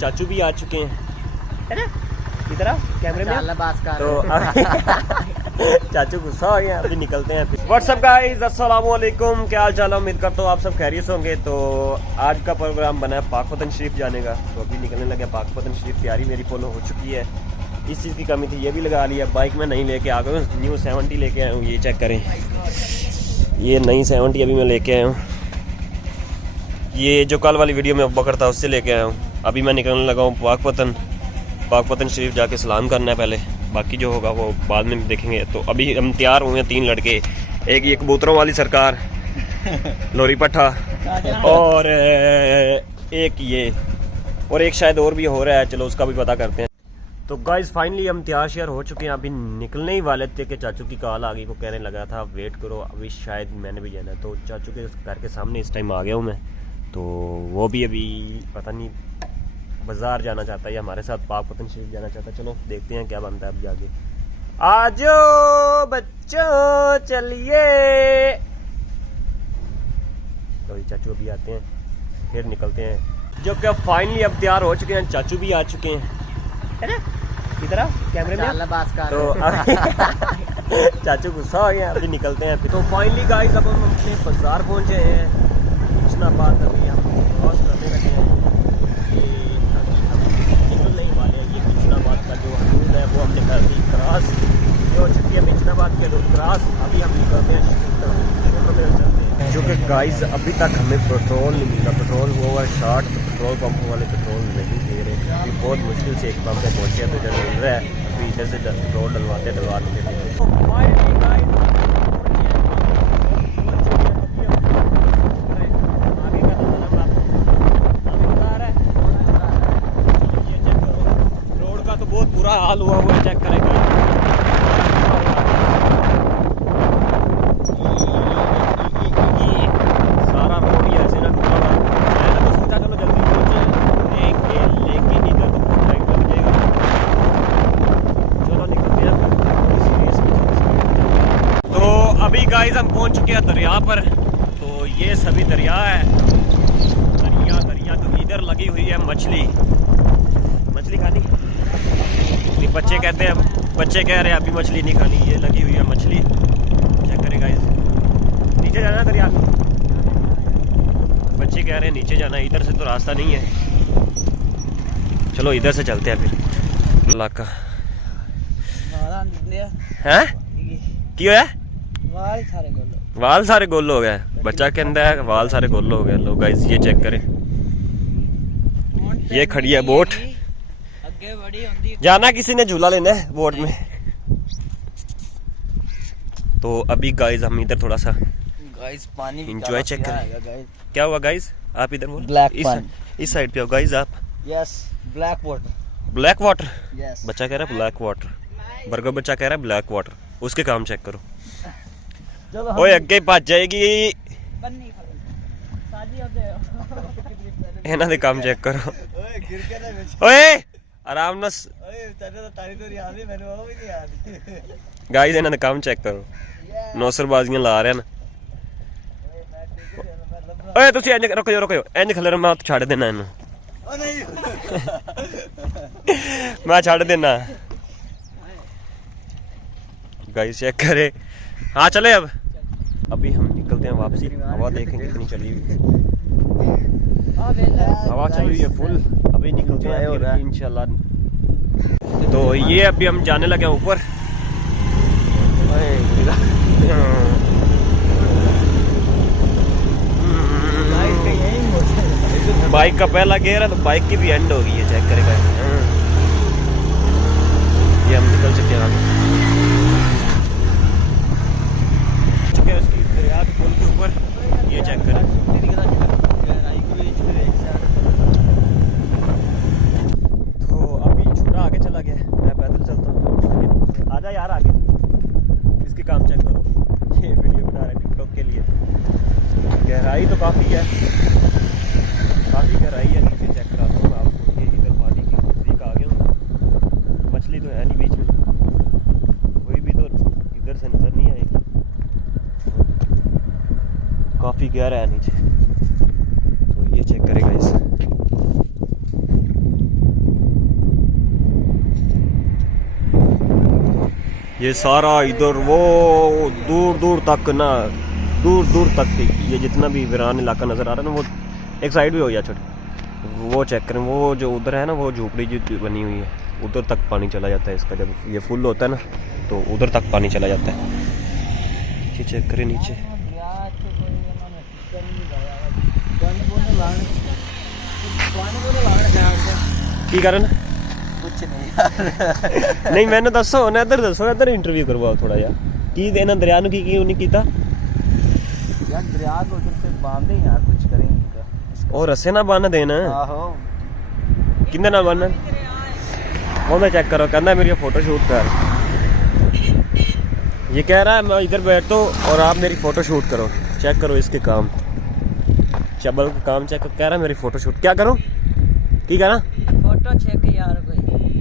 चाचू भी आ चुके हैं, है ना? इधर आओ कैमरे में। तो चाचू गुस्सा हो गया, अभी निकलते हैं। व्हाट्सअप गाइस, अस्सलाम वालेकुम, क्या हाल चाल है? उम्मीद करता हूँ आप सब खैरियत से होंगे। तो आज का प्रोग्राम बना है पाकपतन शरीफ जाने का, तो अभी निकलने लगे पाकपतन शरीफ। तैयारी मेरी फुल हो चुकी है, इस चीज़ की कमी थी, ये भी लगा लिया। बाइक में नहीं लेके आ गया हूँ, न्यू 70 लेके आया हूँ। ये चेक करें, ये नई 70 अभी मैं लेके आया हूँ। ये जो कल वाली वीडियो में अब्बा करता उससे लेके आया हूँ। अभी मैं निकलने लगा हूँ पाकपतन शरीफ जाके सलाम करना है पहले, बाकी जो होगा वो बाद में देखेंगे। तो अभी हम तैयार हुए हैं, 3 लड़के, एक ये कबूतरों वाली सरकार लोरी पट्ठा, और एक ये, और एक शायद और भी हो रहा है, चलो उसका भी पता करते हैं। तो गाइस फाइनली हम तैयार शेयर हो चुके हैं, अभी निकलने ही वाले थे कि चाचू की कॉल आ गई। वो कहने लगा था वेट करो, अभी शायद मैंने भी जाना है। तो चाचू के घर के सामने इस टाइम आ गया हूँ मैं। तो वो भी अभी पता नहीं बाज़ार जाना चाहता है या हमारे साथ पाकपतन शरीफ जाना चाहता है। चलो देखते हैं क्या बनता है अब जाके। आजो बच्चों चलिए। तो चाचू अभी आते हैं, फिर निकलते हैं। जो कि फाइनली अब तैयार हो चुके हैं, चाचू भी आ चुके हैं, है ना? इधर आओ कैमरे में। तो चाचू गुस्सा हो गया, अभी निकलते हैं फिर। तो फाइनली गाइस अब हम अपने बाजार पहुंचे हैं, इस्लामाबाद। अभी हम क्रॉस करने लगे हैं, निकलने ही वाले हैं। ये इस्लामाबाद का जो हदूद है वो हमने कर दी क्रॉस, जो हो चुकी है इस्लामाबाद के क्रॉस। अभी हम निकलते हैं चलते हैं। जो कि गाइस अभी तक हमें पेट्रोल नहीं मिला, पेट्रोल हुआ शॉर्ट, तो पेट्रोल पंप वाले पेट्रोल नहीं दे रहे। अभी बहुत मुश्किल से एक पंप पे पहुंचे हैं, तो इधर मिल रहा है। अभी इधर से पेट्रोल डलवाते रोड का तो बहुत बुरा हाल हुआ है, चेक करेगा। अभी गाइस हम पहुंच चुके हैं दरिया पर। तो ये सभी दरिया है, दरिया तो इधर लगी हुई है मछली खानी। बच्चे कहते हैं, बच्चे कह रहे हैं अभी मछली नहीं खानी, ये लगी हुई है मछली। चेक करें गाइस, नीचे जाना है दरिया, बच्चे कह रहे हैं नीचे जाना है, इधर से तो रास्ता नहीं है। चलो इधर से चलते हैं फिर। इलाका है क्यों है? वाल सारे गोल हो गए, बच्चा के अंदर है, वाल सारे गोल हो गए। लो गाइस ये चेक करें, ये खड़ी है बोट, जाना किसी ने झूला लेना है बोट में। तो अभी गाइस हम इधर थोड़ा सा गाइस पानी एंजॉय चेक करें। क्या हुआ गाइस? आप इधर बोलो, इस साइड पे हो गाइस आप। Yes, black water. यस, बच्चा कह रहा है ब्लैक वाटर, बर्गर बच्चा कह रहा है ब्लैक वाटर। उसके काम चेक करो। ओए अगे भज जाएगी, इन्हां दे काम चेक करो। ओए आराम ना गाइस, इन्हां दे काम चेक करो, नौसरबाजियां ला रहे हैं। ओए तुसी इंज रुको इंज खलर, मैं छड़ देना इन्हू, मैं छड़ देना। गाइस चेक करे। हाँ चले अब अभी हम निकलते हैं वापसी। हवा देखें कितनी चली हुई, हवा चली हुई है फुल। अभी निकलते हैं इंशाल्लाह। तो ये अभी हम जाने लगे ऊपर। बाइक का पहला गियर है, तो बाइक की भी एंड हो गई है, चेक करेगा। ये हम निकल चुके हैं उसकी दरिया के पुल के ऊपर। ये चेक करें, तो अभी छोटा आगे चला गया, मैं पैदल चलता हूँ। आजा यार आगे, इसके काम चेक करो। ये वीडियो बना रहे हैं टिकटॉक के लिए। गहराई तो काफ़ी है, काफ़ी गहराई है। नीचे चेक कराता हूँ आपको, ये इधर पानी की नज़दीक आ गया हूँ। मछली तो है नहीं बीच में, कोई भी तो इधर से नज़र नहीं आएगी, काफ़ी गहरा है नीचे। तो ये चेक करेगा इस ये सारा इधर वो दूर दूर तक ना, दूर दूर तक ये जितना भी वीरान इलाका नज़र आ रहा है ना, वो एक साइड भी हो गया छोटा, वो चेक करें, वो जो उधर है ना, वो झोपड़ी जो बनी हुई है, उधर तक पानी चला जाता है इसका। जब ये फुल होता है ना तो उधर तक पानी चला जाता है। ये चेक करें नीचे, की कारण कुछ नहीं नहीं मैंने दसो ना, इधर दसो, इधर इंटरव्यू करवाओ थोड़ा यार, की देना दरिया नु की नहीं कीता यार, दरिया को उधर से बांधे यार, कुछ करें इनका। और रस्से ना बन देना, आहो किंदे नाल बनना, वो मैं चेक करो, कहना मेरी फोटो शूट कर, ये कह रहा है मैं इधर बैठ तो और आप मेरी फोटो शूट करो। चेक करो इसके काम, चबल का काम चेक, कह रहा है मेरी फोटो शूट, क्या करूं की कहना, फोटो चेक यार, कोई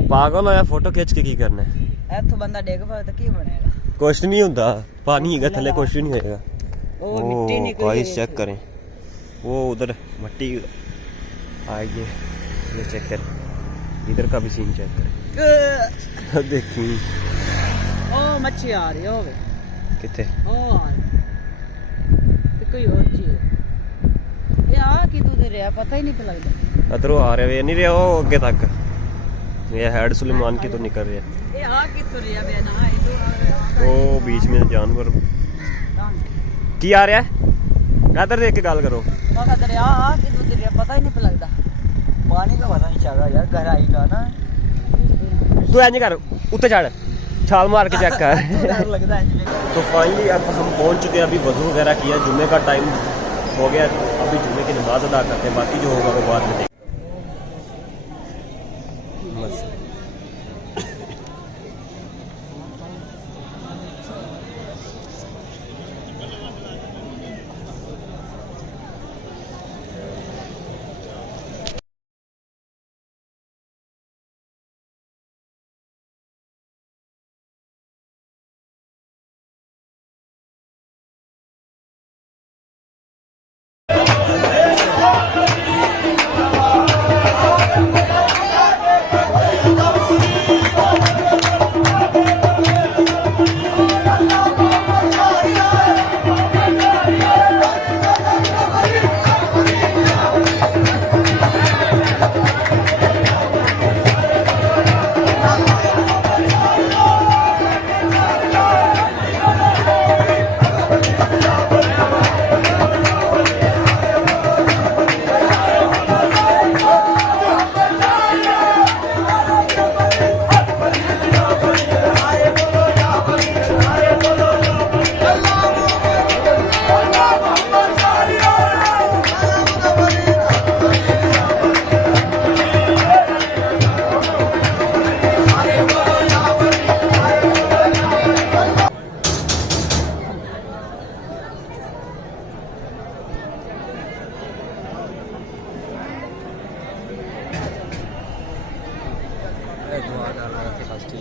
पागल हो या, फोटो खींच के की करना है, इत्थों बंदा डिग पाए तो की बनेगा, कुछ नहीं होता, पानी हैगा थले, कुछ नहीं होएगा। वो मिट्टी निकल गाइस चेक करें, वो उधर मट्टी आइए, ये चेक करें, इधर का भी सीन चेक करें, देखी ओ मच्छी आ रही है, कितने ओ आ रही ते कोई और चीज ये आ की तू दे रहा, पता ही नहीं लगता। अदरो आ रहे नहीं रहे, वो आगे तक ये हेड सुलेमान की तो निकल रही है, ये आ की तू रिया बे ना, ये तो वो बीच में जानवर की आ रहा है, इधर देख के गल करो, मगर दरिया आ की तू दे रहा, पता ही नहीं लगता, पानी का पता नहीं चल रहा यार, गहराई का ना। तू इंज कर, उत्ते चढ़, छाल मार के चेक कर। डर लगता है। तो फाइनली अब हम पहुंच चुके हैं, अभी वजू वगैरह किया, जुम्मे का टाइम हो गया, अभी जुम्मे की नमाज अदा करते हैं, बाकी जो होगा वो बाद में देखेंगे। दुआ डाला फर्स्ट